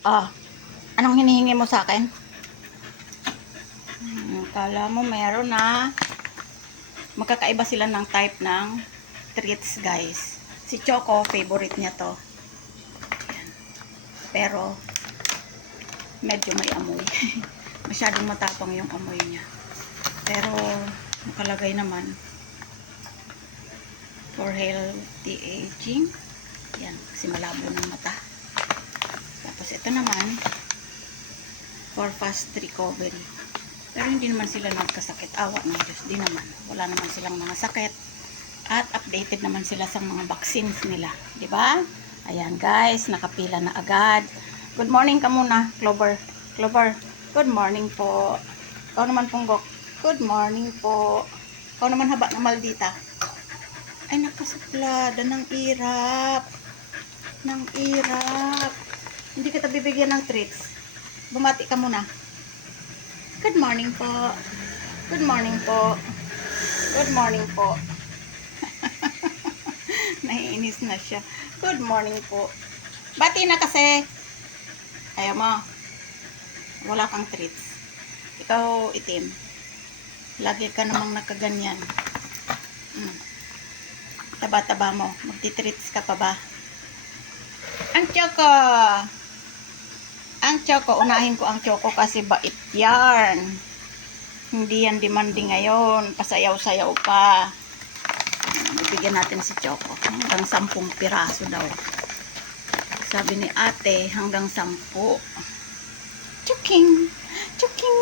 Ah, anong hinihingi mo sa akin? Kala mo meron na. Magkakaiba sila ng type ng treats, guys. Si Choco, favorite niya to. Ayan. Pero, medyo may amoy. Masyadong matapang yung amoy niya. Pero, nakalagay naman for healthy aging. Yan, kasi malabo ng mata. Tapos, ito naman for fast recovery. Pero hindi naman sila nagkasakit. Awa ng Diyos, di naman. Wala naman silang mga sakit. At updated naman sila sa mga vaccines nila. Diba? Ayan guys, nakapila na agad. Good morning ka muna, Clover. Clover, good morning po. Ikaw naman Punggok. Good morning po. Ikaw naman haba na Maldita. Ay, nakasuplada ng irap. Ng irap. Hindi kita bibigyan ng treats. Bumati ka muna. Good morning po. Good morning po. Good morning po. Naiinis na siya. Good morning po. Bati na kasi. Ayaw mo. Wala kang treats. Ikaw itim. Lagi ka namang nakaganyan. Taba-taba mo. Magti-treats ka pa ba? Ang Choco. Ang Choco. Unahin ko ang Choco kasi bait yan. Hindi yan demanding ngayon. Pasayaw-sayaw pa. Bibigyan natin si Choco. Hanggang 10 piraso daw. Sabi ni ate, hanggang 10. Choking! Choking!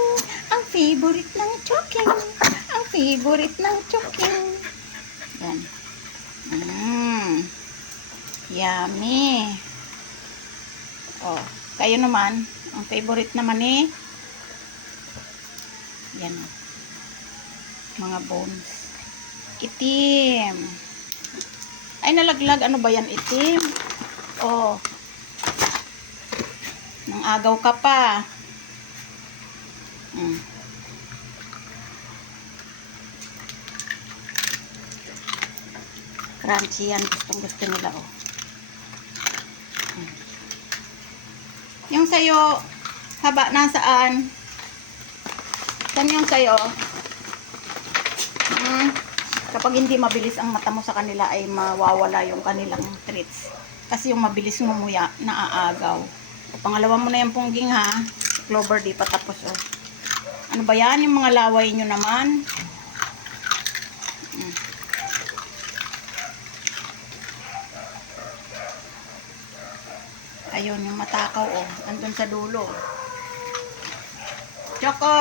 Ang favorite ng choking! Ang favorite ng choking! Yan. Yummy! Oh, kayo naman, ang favorite naman eh. Yan. Mga bones. Itim. Ay, nalaglag. Ano ba yan? Itim. Oh. Nang agaw ka pa. Crunchy yan. Gustong gusto nila, oh. Yung sayo, haba nasaan? Saan yung sayo? Kapag hindi mabilis ang mata mo sa kanila ay mawawala yung kanilang treats. Kasi yung mabilis ngumuya, naaagaw. Pangalawa mo na yung pungging ha. Clover di pa tapos oh. Ano ba yan? Yung mga laway nyo naman. Ayun, yung matakaw oh. Andun sa dulo. Choco!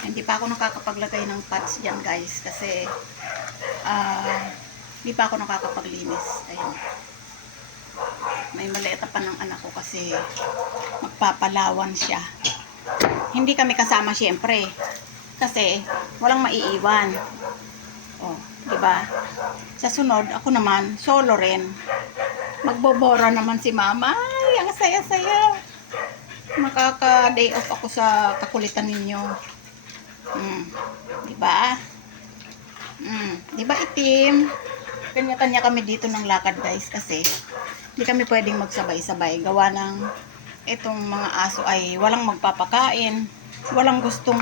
Hindi pa ako nakakapaglagay ng pads dyan guys. Kasi hindi pa ako nakakapaglinis. Ayun. May maleta pa ng anak ko kasi magpapalawan siya. Hindi kami kasama syempre. Kasi walang maiiwan. Oh, 'di ba? Sa sunod, ako naman solo rin. Magbobora naman si Mama. Ay, ang saya-saya. Makaka-day off ako sa kakulitan ninyo. 'Di ba? 'Di ba itim? Kanya-kanya kami dito ng lakad guys kasi hindi kami pwedeng magsabay-sabay gawa ng itong mga aso ay walang magpapakain, walang gustong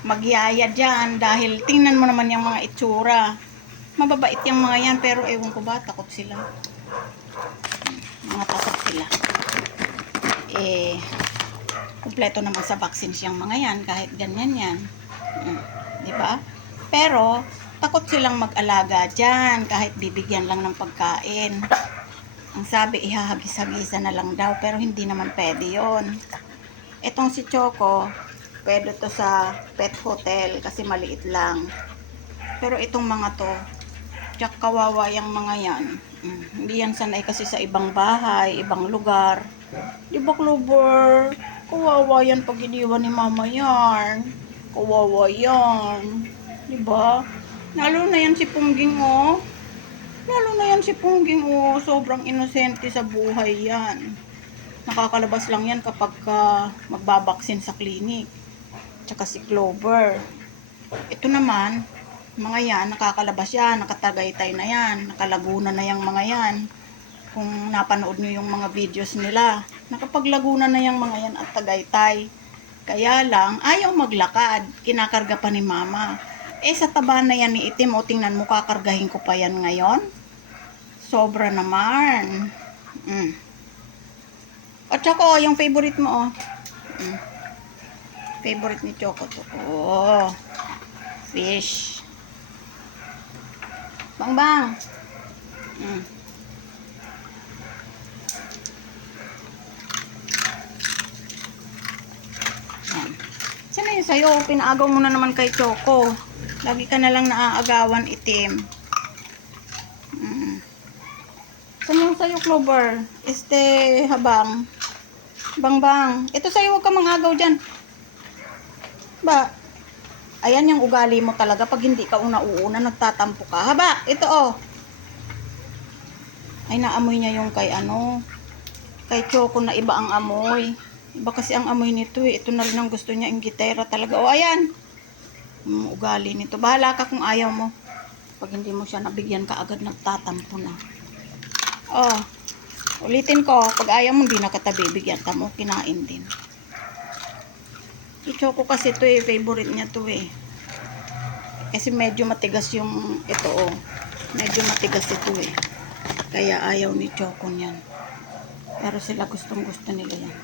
magyaya dyan dahil tingnan mo naman yung mga itsura, mababait yung mga yan pero ewan ko ba takot sila, mga takot sila kumpleto naman sa vaccines yung mga yan kahit ganyan yan, diba? Pero takot silang mag-alaga dyan kahit bibigyan lang ng pagkain. Ang sabi, ihahagis-hagisa na lang daw. Pero hindi naman pwede yun. Itong si Choco, pwede to sa pet hotel kasi maliit lang. Pero itong mga to, tsak kawawa yung mga yan. Hindi yan sanay kasi sa ibang bahay, ibang lugar. Di ba, Clover? Kawawa yan pag iniwan ni Mama yan. Kawawa yan. Di ba? Lalo na yan si Pungging, oh. Lalo na yan si Pungging, oh. Sobrang inosente sa buhay yan. Nakakalabas lang yan kapag magbabaksin sa clinic. Tsaka si Clover. Ito naman, mga yan, nakakalabas yan, nakatagaytay na yan, nakalaguna na yung mga yan. kung napanood nyo yung mga videos nila. Nakapaglagunan na yung mga yan at Tagaytay. Kaya lang, ayaw maglakad. Kinakarga pa ni mama. Sa taba na yan ni Itim, o tingnan mo, kakargahin ko pa yan ngayon. Sobra naman. O Choco, yung favorite mo, favorite ni Choco to. Fish. Bang. Sana yun sa'yo, pinaagaw mo na naman kay Choco. Lagi ka na lang naaagawan, Itim. Saan yung sa'yo, Clover? Habang. Bang. Ito sa'yo, huwag ka mangagaw dyan. Ba? Ayan yung ugali mo talaga. Pag hindi ka una-uuna, nagtatampo ka. Haba, ito Ay, naamoy niya yung kay kay Choco na iba ang amoy. Iba kasi ang amoy nito eh. Ito na rin ang gusto niya, inggitera talaga. Ayan. Ugali nito. Bahala ka kung ayaw mo. Pag hindi mo siya nabigyan ka agad, nagtatampo na. Ulitin ko. Pag ayaw mo, hindi na kita bibigyan. Tamo, kinain din. Choco kasi ito eh. Favorite niya to eh. Kasi medyo matigas yung ito Medyo matigas ito eh. Kaya ayaw ni Choco niyan. Pero sila gustong gusto nila yan.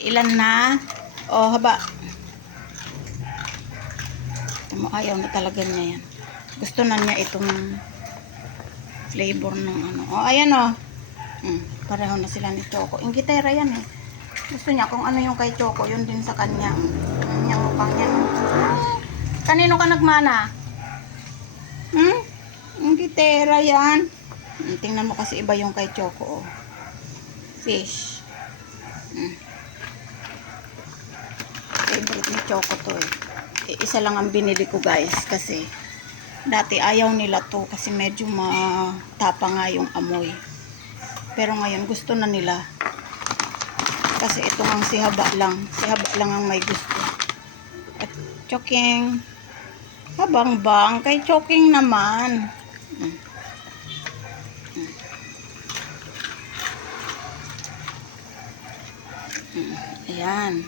Ilan na? Haba. Ayaw na talaga niya yan. Gusto na niya itong flavor ng ayan pareho na sila ni Choco. Inggitera yan eh. Gusto niya kung ano yung kay Choco, yun din sa kanya. Yung mukhang yan. Kanino ka nagmana? Inggitera yan. Tingnan mo kasi iba yung kay Choco. Fish. Favorite ni Choco to eh. Isa lang ang binili ko guys kasi dati ayaw nila to kasi medyo matapa nga yung amoy. Pero ngayon gusto na nila. Kasi ito ang si Haba lang. Si Haba lang ang may gusto. At Choking. Habang kay Choking naman. Ayan.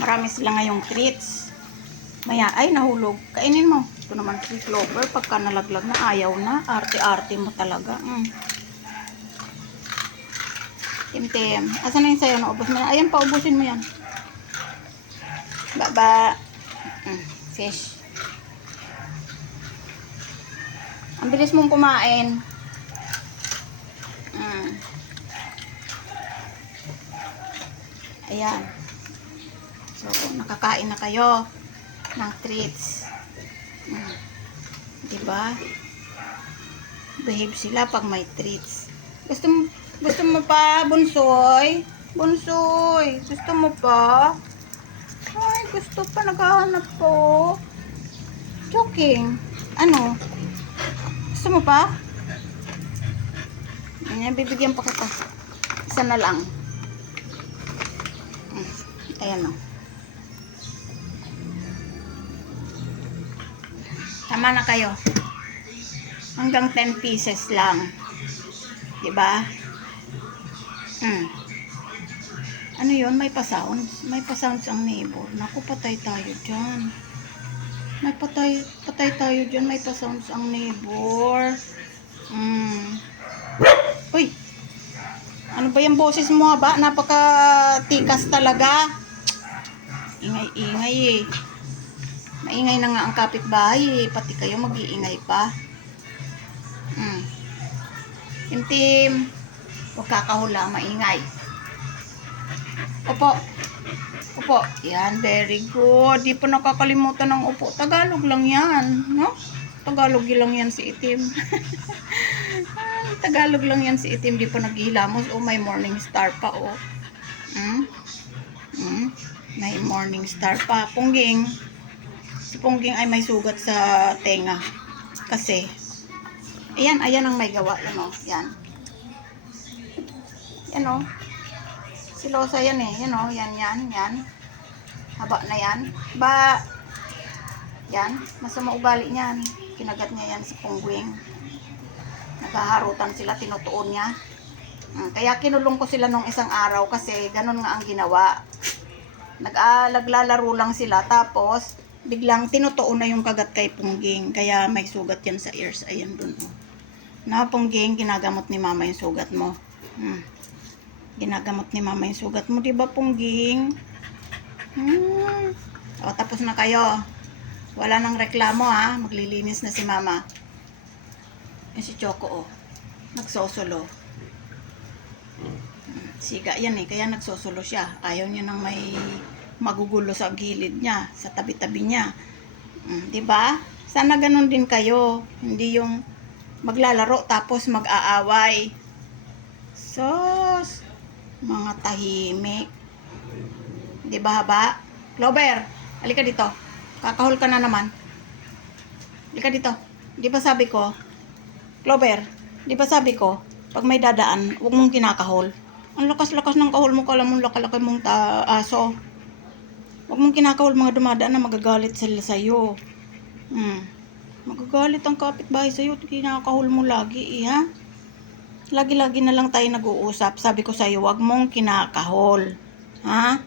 Marami sila ngayong treats. Maya, ay nahulog. Kainin mo. Ito naman si Clover. Pagka nalaglag na, ayaw na. Arte-arte mo talaga. Tim. Asan na yung sayo? Naubos mo na. Ayan, paubusin mo yan. Baba. Fish. Ang bilis mong kumain. Ayan. So, nakakain na kayo ng treats. Diba? Behave sila pag may treats. Gusto mo pa, Bunsoy? Bunsoy, gusto mo pa? Ay, gusto pa, naghahanap po. Choking. Ano? Gusto mo pa? Ayan, bibigyan pa kita. Isa na lang. Ayan o. Tama na kayo. Hanggang 10 pieces lang. Diba? Ano yun? May pa-sounds? May pa-sounds ang neighbor. Naku, patay tayo dyan. May patay tayo dyan. May pa-sounds ang neighbor. Uy! Ano ba yung boses mo, Haba? Napaka-tikas talaga. Ingay eh. Maingay na nga ang kapitbahay eh. Pati kayo mag-iingay pa. Tim. Huwag kakahula, maingay. Opo. Yan, very good. Di pa nakakalimutan ng upo. Tagalog lang yan. No? Tagalog lang yan si Itim. Tagalog lang yan si Itim. Di pa naghihilamos. May morning star pa, May morning star pa. Pungging. Si Pungging ay may sugat sa tenga. Kasi, ayan ang may gawa. Yan. Yan. Si Losa yan eh. Yan. Haba na yan. Ba, yan. Masama ugali niyan. Kinagat niya yan sa punggwing. Naghaharutan sila, tinutuon niya. Kaya kinulong ko sila nung isang araw kasi ganun nga ang ginawa. Naglalaro lang sila tapos biglang tinutuon na yung kagat kay Pungging. Kaya may sugat yan sa ears. Ayan dun. Oh. Na Pungging, ginagamot ni mama yung sugat mo. Ginagamot ni mama yung sugat mo. Diba Pungging? O, tapos na kayo. Wala nang reklamo ha. Maglilinis na si mama. Yung si Choco oh. Nagsosolo. Siga yan eh. Kaya nagsosolo siya. Ayaw niya nang may magugulo sa gilid niya. Sa tabi-tabi niya. Diba? Sana ganun din kayo. Hindi yung maglalaro tapos mag-aaway. Sos. Mga tahimik. Diba haba? Clover, halika dito. Kakahol ka na naman. Halika dito. Di ba sabi ko? Clover, di ba sabi ko? Pag may dadaan, huwag mong kinakahol. Ang lakas-lakas ng kahol mo, kala mong laki-laki mong aso. Huwag mong kinakahol, mga dumadaan na magagalit sila sa'yo. Magagalit ang kapitbahay sa'yo, kinakahol mo lagi ha? Lagi-lagi na lang tayo nag-uusap. Sabi ko sa'yo, huwag mong kinakahol. Ha?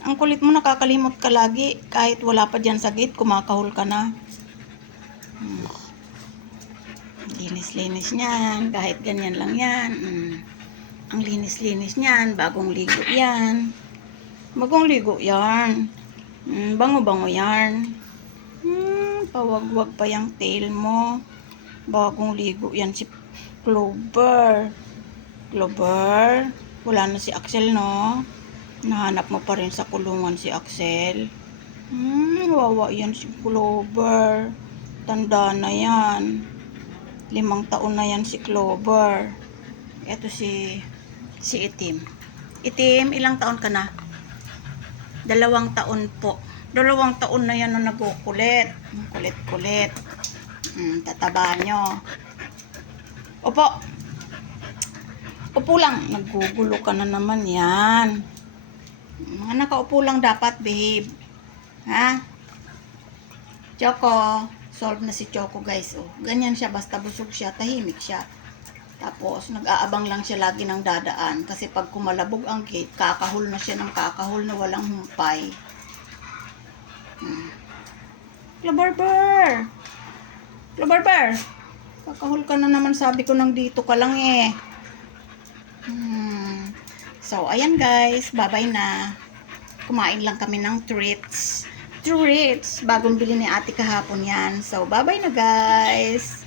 Ang kulit mo, nakakalimot ka lagi. Kahit wala pa dyan sa gate, kumakahol ka na. Linis-linis niyan. Kahit ganyan lang yan. Ang linis-linis niyan. Bagong ligo yan. Bagong ligo yan. Bango-bango yan. Pawag-wag pa yung tail mo. Bagong ligo yan si Clover. Clover, wala na si Axel, no? Nahanap mo pa rin sa kulungan si Axel. Wawa yan si Clover. Tanda na yan. 5 taon na yan si Clover. Ito si Itim. Itim, ilang taon ka na? 2 taon po. 2 taon na yan na nagkukulit. Kulit-kulit. Tataba nyo. Opo. Upo lang. Nagugulo ka na naman yan. Mga nakaupo lang dapat, behave. Ha? Choco. Solve na si Choco, guys. Oh, ganyan siya. Basta busog siya, tahimik siya. Tapos, nag-aabang lang siya lagi ng dadaan. Kasi pag kumalabog ang gate, kakahol na siya ng kakahol na walang humpay. Clover! Clover! Kakahol ka na naman. Sabi ko nang dito ka lang eh. So, ayan guys. Bye-bye na. Kumain lang kami ng treats. Bagong bili ni ate kahapon yan. So, bye-bye na guys.